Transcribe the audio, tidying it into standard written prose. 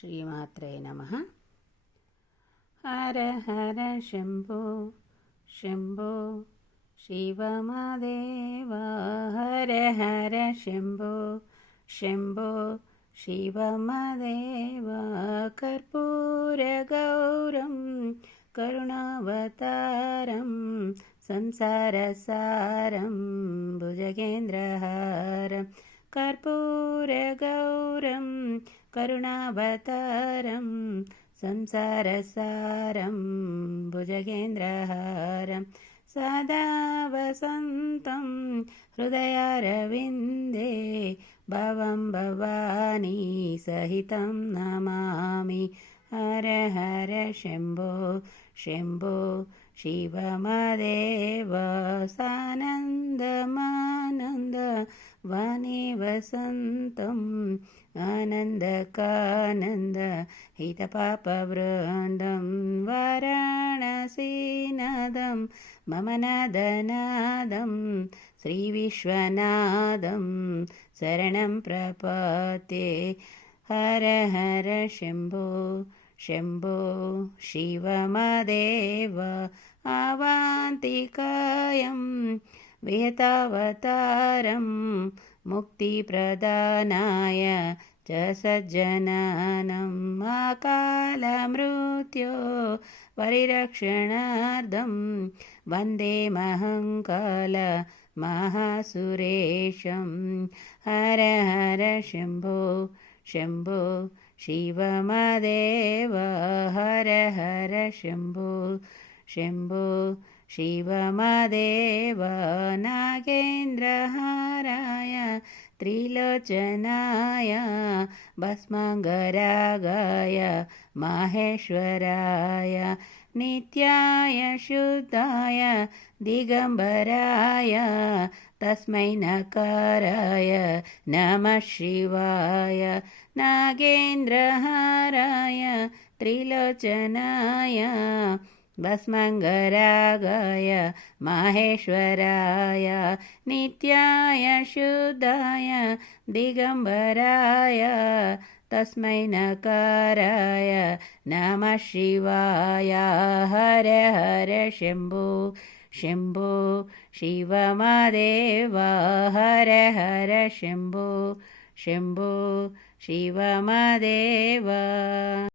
ಶ್ರೀಮಾತ್ರೇ ನಮಃ. ಹರ ಹರ ಶಂಭೋ ಶಂಭೋ ಶಿವಮದೇವ. ಹರ ಹರ ಶಂಭೋ ಶಂಭೋ ಶಿವಮದೇವ. ಕರ್ಪೂರ ಗೌರಂ ಕರುಣಾವತಾರಂ ಸಂಸಾರಸಾರಂ ಭುಜಗೇಂದ್ರಹಾರಂ. ಕರ್ಪೂರ ಗೌರಂ ಕರುಣಾವತಾರಂ ಸಂಸಾರಸಾರಂ ಭುಜಗೇಂದ್ರಹಾರಂ. ಸದಾ ವಸಂತಂ ಹೃದಯಾರವಿಂದೇ ಭವಂ ಭವಾನಿ ಸಹಿತಂ ನಮಾಮಿ. ಹರ ಹರ ಶಂಭೋ ಶಂಭೋ ಶಿವಮದೇವ. ಸಾನಂದಮಾನಂದ ವಾನಿ ವಸಂತಂ ಆನಂದಕಾನಂದ ಹಿತಪಾಪವೃಂದಂ. ವಾರಾಣಸೀನಾದಂ ಮಮ ನಾದನಾದಂ ಶ್ರೀವಿಶ್ವನಾದಂ ಶರಣಂ ಪ್ರಪದ್ಯೆ. ಹರ ಹರ ಶಂಭೋ ಶಂಭೋ ಶಿವಮದೇವ. ಅವಾಂತಿಕಾಯಂ ವಿಹತಾವತಾರಂ ಮುಕ್ತಿಪ್ರದಾನಾಯ ಚ ಸಜ್ಜನಾನಂ. ಅಕಾಲಮೃತ್ಯೋ ಪರಿರಕ್ಷಣಾರ್ಥಂ ವಂದೇ ಮಹಂಕಾಲ ಮಹಾಸುರೇಶಂ. ಹರ ಹರ ಶಂಭೋ ಶಂಭೋ ಶಿವಮದೇವ. ಹರ ಹರ ಶಂಭೋ ಶಂಭೋ ಶಿವಮದೇವ. ನಾಗೇಂದ್ರಹಾರಾಯ ತ್ರಿಲೋಚನಾಯ ಭಸ್ಮಾಂಗರಾಗಾಯ ಮಾಹೇಶ್ವರಾಯ ನಿತ್ಯಾಯ ಶುದ್ಧಾಯ ದಿಗಂಬರಾಯ ತಸ್ಮೈ ನಕಾರಾಯ ನಮಃ ಶಿವಾಯ. ನಾಗೇಂದ್ರಹಾರಾಯ ತ್ರಿಲೋಚನಾಯ ಭಸ್ಮಾಂಗರಾಗಾಯ ಮಾಹೇಶ್ವರಾಯ ನಿತ್ಯಾಯ ಶುದ್ಧಾಯ ದಿಗಂಬರಾಯ ತಸ್ಮೈ ನಕಾರಾಯ ನಮಃ ಶಿವಾಯ. ಹರ ಹರ ಶಂಭೋ ಶಂಭೋ ಶಿವಮದೇವ. ಹರ ಹರ ಶಂಭೋ ಶಂಭೋ ಶಿವಮದೇವ.